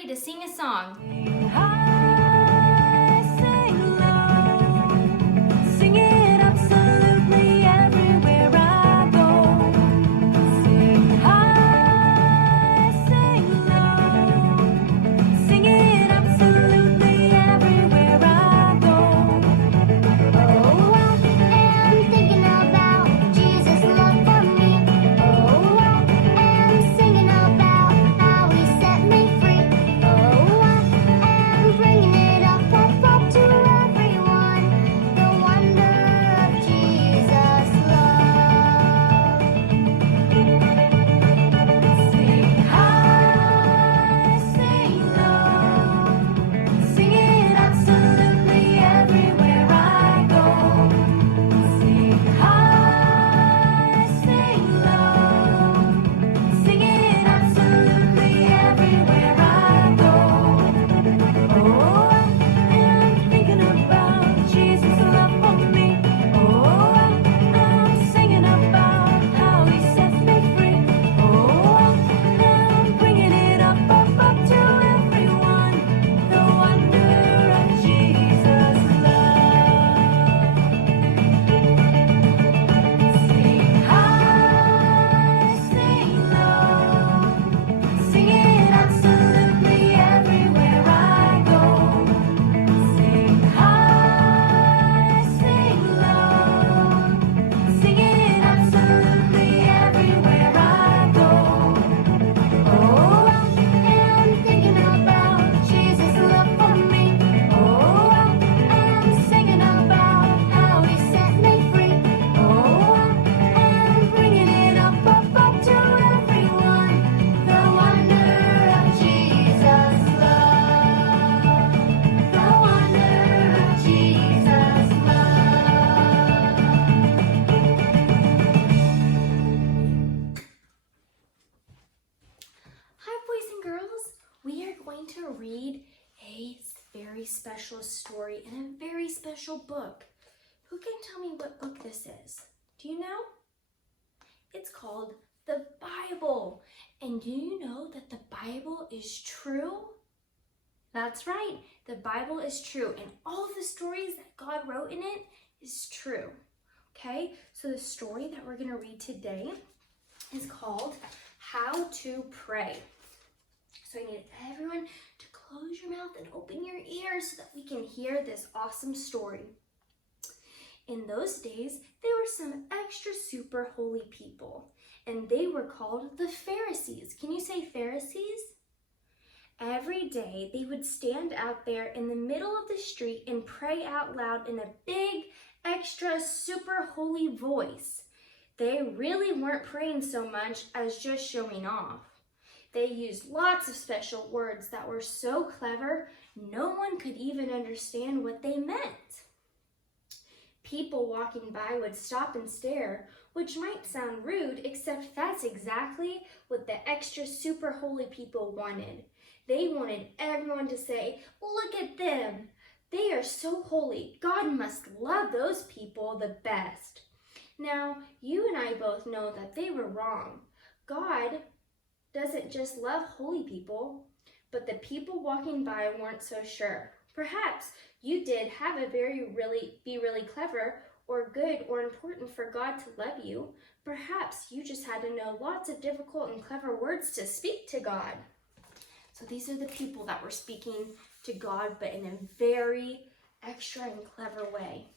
ready to sing a song. Sing it absolutely everywhere I go. Sing high, sing low. Sing it absolutely everywhere I go. Oh, I am thinking about Jesus' love for me. Oh, I am singing about how He set me free. Oh, I am bringing it up to everyone. The wonder of Jesus' love. Sing high, sing low. Sing it absolutely everywhere I go. Sing high, sing low. Sing it absolutely everywhere I go. Oh, I am thinking about Jesus' love for me. Oh, I am singing about how He sets me free. Oh, I am bringing it up to everyone. The wonder of Jesus' love. Sing high, sing low. Sing it absolutely everywhere I go. Sing high, sing low. Sing it absolutely everywhere I go. Oh, I am thinking about Jesus' love for me. Oh, I am singing about how He set me free. Oh, I am bringing it up to everyone. The wonder of Jesus' love. The wonder of Jesus' love. Hi, boys and girls. We are going to read a very special story in a very special book. Who can tell me what book this is? Do you know? It's called the Bible. And do you know that the Bible is true? That's right. The Bible is true. And all of the stories that God wrote in it is true. Okay? So the story that we're going to read today is called How to Pray. So I need everyone to close your mouth and open your ears so that we can hear this awesome story. In those days, there were some extra super holy people, and they were called the Pharisees. Can you say Pharisees? Every day, they would stand out there in the middle of the street and pray out loud in a big, extra, super holy voice. They really weren't praying so much as just showing off. They used lots of special words that were so clever, no one could even understand what they meant. People walking by would stop and stare, which might sound rude, except that's exactly what the extra super holy people wanted. They wanted everyone to say, "Look at them! They are so holy. God must love those people the best." Now, you and I both know that they were wrong. God doesn't just love holy people, but the people walking by weren't so sure. Perhaps you did have a be really clever or good or important for God to love you. Perhaps you just had to know lots of difficult and clever words to speak to God. So these are the people that were speaking to God, but in a very extra and clever way.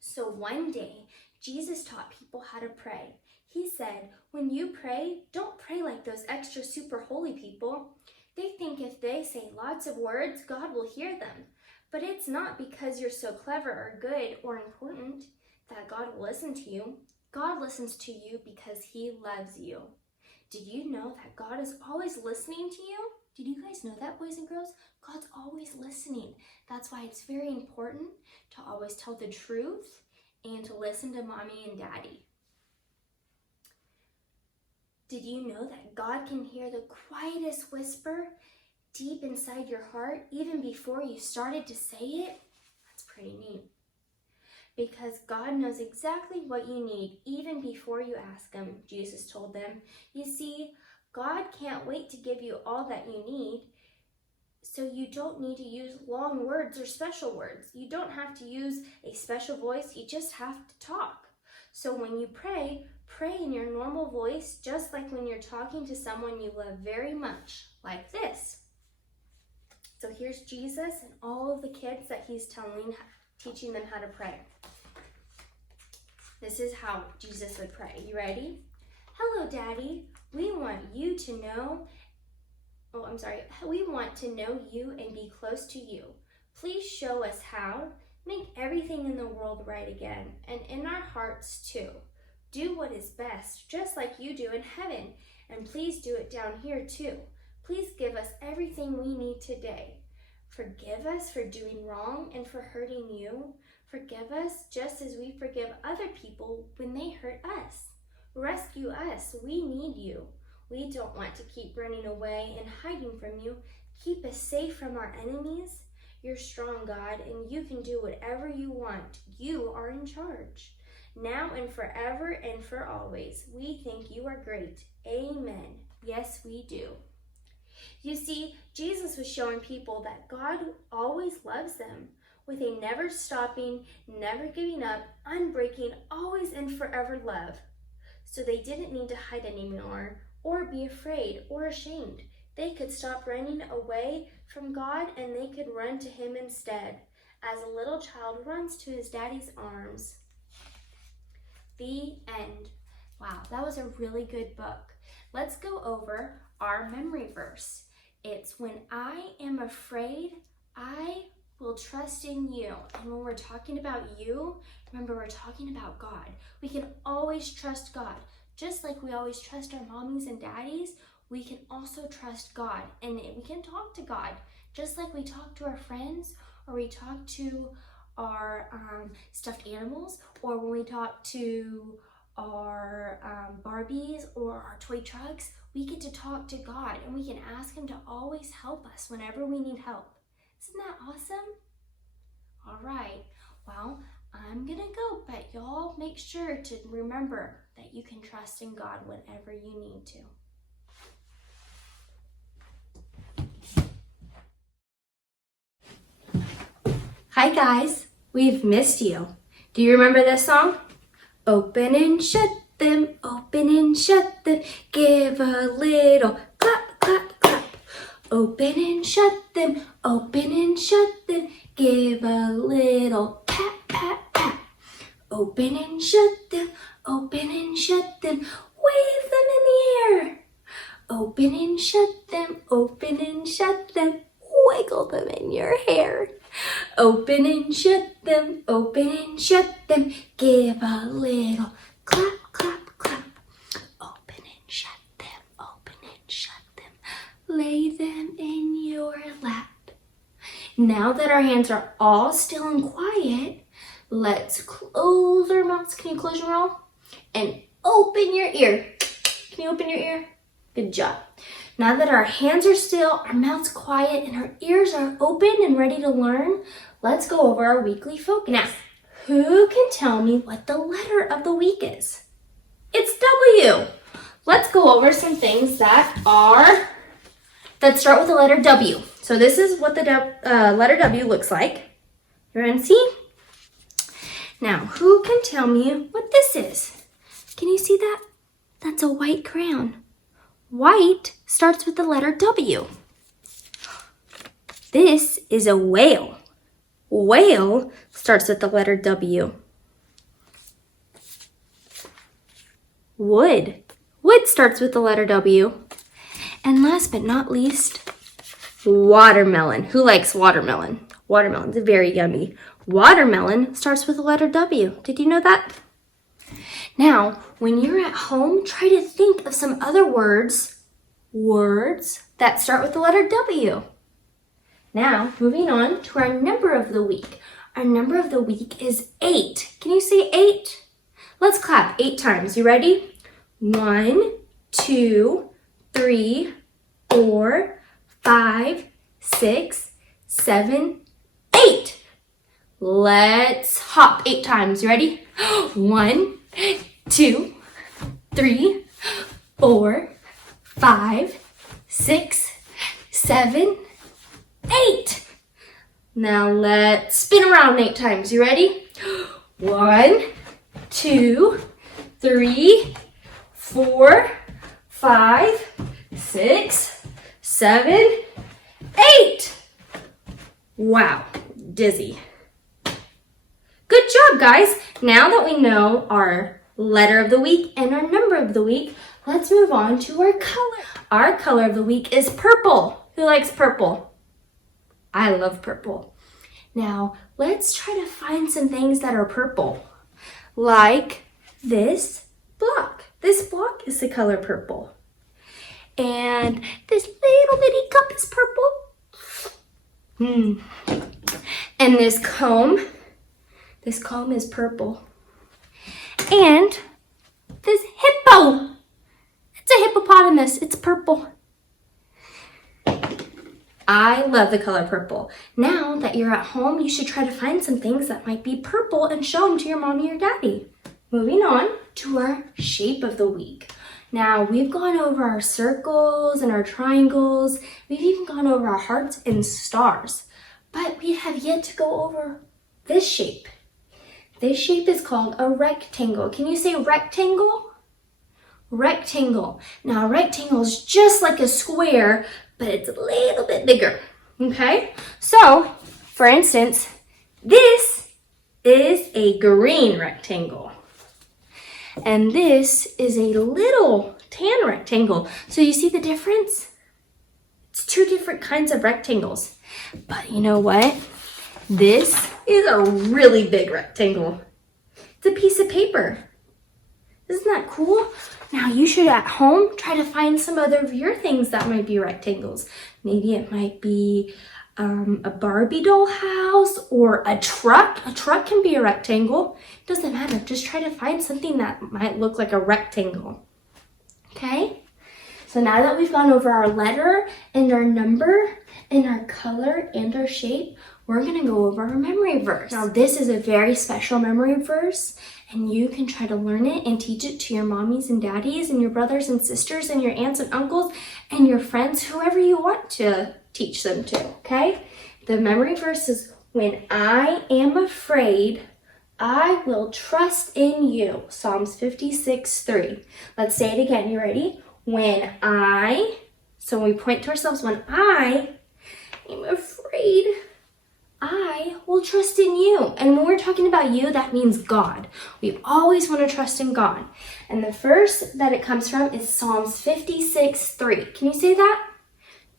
So one day, Jesus taught people how to pray. He said, when you pray, don't pray like those extra super holy people. They think if they say lots of words, God will hear them. But it's not because you're so clever or good or important that God will listen to you. God listens to you because He loves you. Did you know that God is always listening to you? Did you guys know that, boys and girls? God's always listening. That's why it's very important to always tell the truth and to listen to mommy and daddy. Did you know that God can hear the quietest whisper deep inside your heart even before you started to say it? That's pretty neat. because God knows exactly what you need even before you ask Him, Jesus told them. You see, God can't wait to give you all that you need, so you don't need to use long words or special words. You don't have to use a special voice, you just have to talk. So when you pray, pray in your normal voice, just like when you're talking to someone you love very much, like this. So here's Jesus and all of the kids that He's teaching them how to pray. This is how Jesus would pray. You ready? Hello, Daddy. We want to know you and be close to you. Please show us how. Make everything in the world right again, and in our hearts too. Do what is best, just like you do in heaven, and please do it down here too. Please give us everything we need today. Forgive us for doing wrong and for hurting you. Forgive us just as we forgive other people when they hurt us. Rescue us. We need you. We don't want to keep running away and hiding from you. Keep us safe from our enemies. You're strong, God, and you can do whatever you want. You are in charge. Now and forever and for always, we think you are great. Amen. Yes, we do. You see, Jesus was showing people that God always loves them with a never stopping, never giving up, unbreaking, always and forever love. So they didn't need to hide anymore or be afraid or ashamed. They could stop running away from God and they could run to Him instead, as a little child runs to his daddy's arms. The end. Wow, that was a really good book. Let's go over our memory verse. It's when I am afraid, I will trust in you. And when we're talking about you, remember we're talking about God. We can always trust God. Just like we always trust our mommies and daddies, we can also trust God. And we can talk to God. Just like we talk to our friends, or we talk to our stuffed animals, or when we talk to our Barbies or our toy trucks, we get to talk to God and we can ask Him to always help us whenever we need help. Isn't that awesome? All right, well, I'm gonna go, but y'all make sure to remember that you can trust in God whenever you need to. Hi guys, we've missed you. Do you remember this song? Open and shut them, give a little clap, clap, clap. Open and shut them, give a little pat, pat, pat. Open and shut them, wave them in the air. Open and shut them, wiggle them in your hair. Open and shut them, give a little clap, clap, clap. Open and shut them, lay them in your lap. Now that our hands are all still and quiet, let's close our mouths. Can you close your mouth? And open your ear. Can you open your ear? Good job. Now that our hands are still, our mouth's quiet, and our ears are open and ready to learn, let's go over our weekly focus. Now, who can tell me what the letter of the week is? It's W. Let's go over some things that start with the letter W. So this is what the letter W looks like. You ready to see? Now, who can tell me what this is? Can you see that? That's a white crayon. White starts with the letter W. This is a whale. Whale starts with the letter W. Wood. Wood starts with the letter W. And last but not least, watermelon. Who likes watermelon? Watermelon's very yummy. Watermelon starts with the letter W. Did you know that? Now, when you're at home, try to think of some other words that start with the letter W. Now, moving on to our number of the week. Our number of the week is 8. Can you say 8? Let's clap 8 times. You ready? 1, 2, 3, 4, 5, 6, 7, 8. let's hop 8 times. You ready? 1, 2, 3, 4, 5, 6, 7, 8. Now let's spin around 8 times. You ready? 1, 2, 3, 4, 5, 6, 7, 8. Wow, dizzy. Good job, guys. Now that we know our letter of the week and our number of the week, let's move on to our color. Our color of the week is purple. Who likes purple? I love purple. Now, let's try to find some things that are purple, like this block. This block is the color purple. And this little bitty cup is purple. And this comb is purple. And this hippo, it's a hippopotamus, it's purple. I love the color purple. Now that you're at home, you should try to find some things that might be purple and show them to your mommy or daddy. Moving on to our shape of the week. Now, we've gone over our circles and our triangles. We've even gone over our hearts and stars. But we have yet to go over this shape. This shape is called a rectangle. Can you say rectangle? Rectangle. Now, a rectangle is just like a square, but it's a little bit bigger, okay? So, for instance, this is a green rectangle. And this is a little tan rectangle. So you see the difference? It's 2 different kinds of rectangles. But you know what? This is a really big rectangle. It's a piece of paper. Isn't that cool? Now you should at home try to find some other of your things that might be rectangles. Maybe it might be a Barbie doll house or a truck. A truck can be a rectangle. It doesn't matter. Just try to find something that might look like a rectangle. Okay? So now that we've gone over our letter and our number and our color and our shape, we're going to go over our memory verse. Now this is a very special memory verse, and you can try to learn it and teach it to your mommies and daddies and your brothers and sisters and your aunts and uncles and your friends, whoever you want to teach them to, okay? The memory verse is, when I am afraid, I will trust in you. Psalms 56:3. Let's say it again. You ready? So when we point to ourselves, when I am afraid, I will trust in you. And when we're talking about you, that means God. We always want to trust in God. And the verse that it comes from is Psalms 56:3. Can you say that?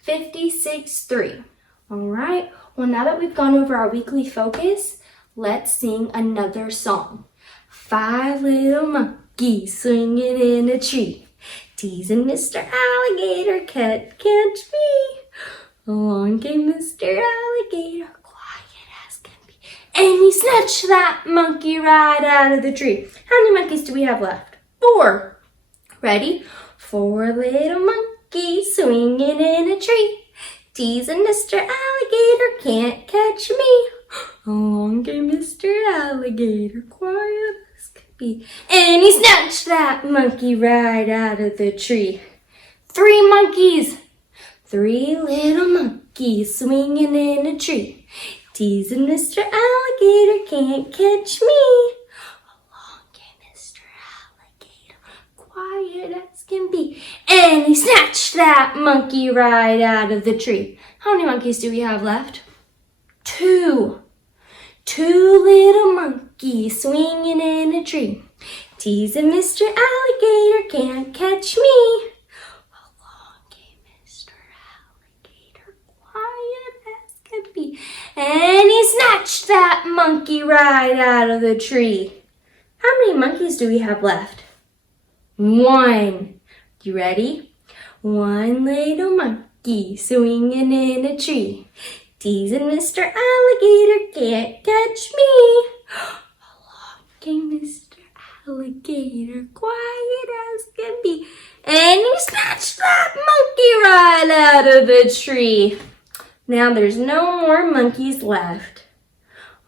56:3. All right. Well, now that we've gone over our weekly focus, let's sing another song. 5 little monkeys swinging in a tree, teasing Mr. Alligator, catch me. Along came Mr. Alligator, quiet as can be, and he snatched that monkey right out of the tree. How many monkeys do we have left? 4. Ready? 4 little monkeys swinging in a tree, teasing Mr. Alligator, can't catch me. Along came Mr. Alligator, quiet as could be, and he snatched that monkey right out of the tree. 3 monkeys. 3 little monkeys swinging in a tree, teasing Mr. Alligator, can't catch me. Along came Mr. Alligator, quiet as can be, and he snatched that monkey right out of the tree. How many monkeys do we have left? 2. 2 little monkeys swinging in a tree, teasing Mr. Alligator, can't catch me. Along came Mr. Alligator, quiet as can be, and he snatched that monkey right out of the tree. How many monkeys do we have left? 1. You ready? 1 little monkey swinging in a tree, teasing Mr. Alligator, can't catch me. Along came Mr. Alligator, quiet as can be, and he snatched that monkey right out of the tree. Now there's no more monkeys left.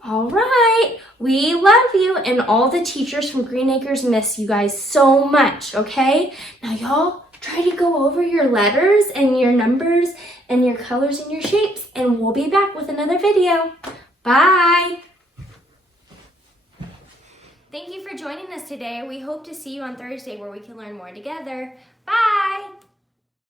All right, we love you, and all the teachers from Green Acres miss you guys so much, okay? Now y'all try to go over your letters and your numbers and your colors and your shapes, and we'll be back with another video. Bye! Thank you for joining us today. We hope to see you on Thursday where we can learn more together. Bye!